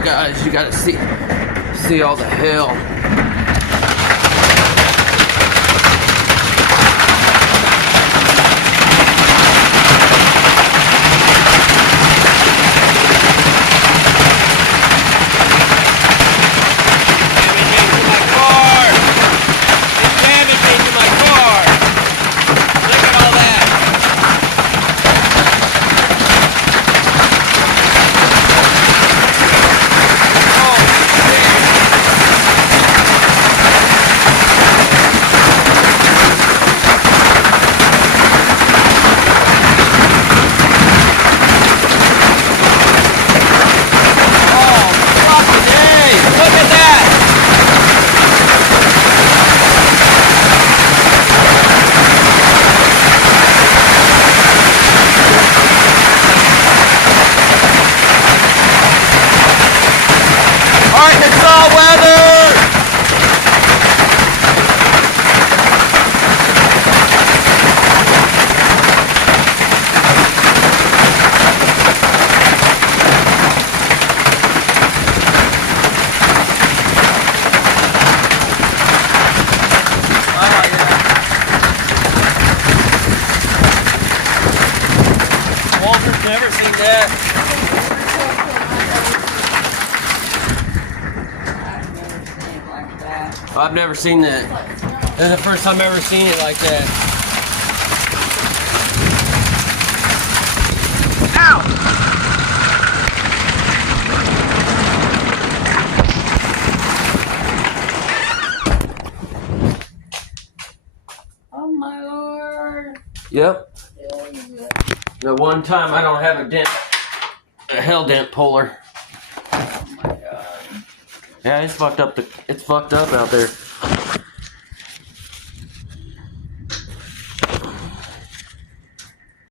it, guys. You gotta see all the hell. Never seen that. I've never seen that. This is the first time I've ever seen it like that. Ow! Oh my Lord. Yep. The one time I don't have a hell dent puller. Oh my God. Yeah, it's fucked up. It's fucked up out there.